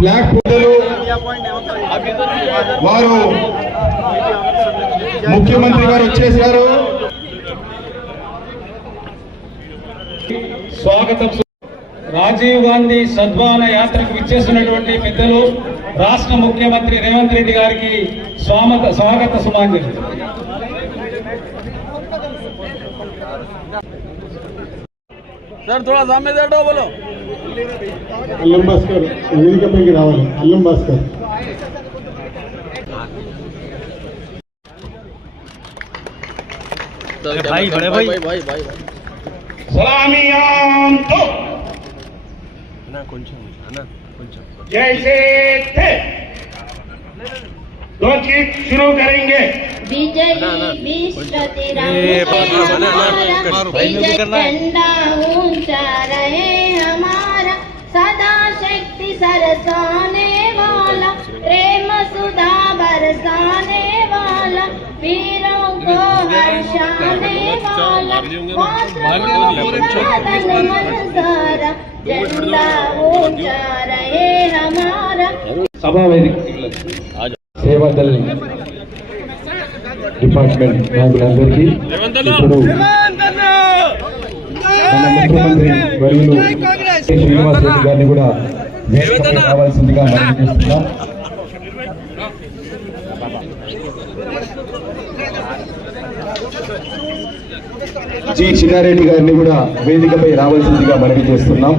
Flag పెద్దలు వారు ముఖ్యమంత్రి గారు వచ్చేసారు. స్వాగతం. రాజీవ్ గాంధీ సద్భావన యాత్రకు విచ్చేసినటువంటి పెద్దలు రాష్ట్ర ముఖ్యమంత్రి రేవంత్ రెడ్డి గారికి స్వాగత సుమాంజలి. सर थोड़ा सामने से हटो बोलो। अल्लम भास्कर वेदिक पैकी रावाली. अल्लम भास्कर भाई बड़े भाई भाई भाई सलामी आम तो ना కొంచెం जैसे थे तो चीज शुरू करेंगे. झंडा ऊंचा रहे हमारा, सदा शक्ति सरसाने वाला, प्रेम सुधा बरसाने वाला, वीरों को हर्षाने वाला, सारा झंडा ऊंचा रहे हमारा. సభా వేదిక సేవాదల్ డిపార్ట్మెంట్ నాయకులందరికీ ఇప్పుడు మన ముఖ్యమంత్రి వర్యులు శ్రీనివాస్ రెడ్డి గారిని కూడా వేదికపై రావాల్సిందిగా మనం చేస్తున్నాం. జి చిన్నారెడ్డి గారిని కూడా వేదికపై రావాల్సిందిగా మనవి చేస్తున్నాం.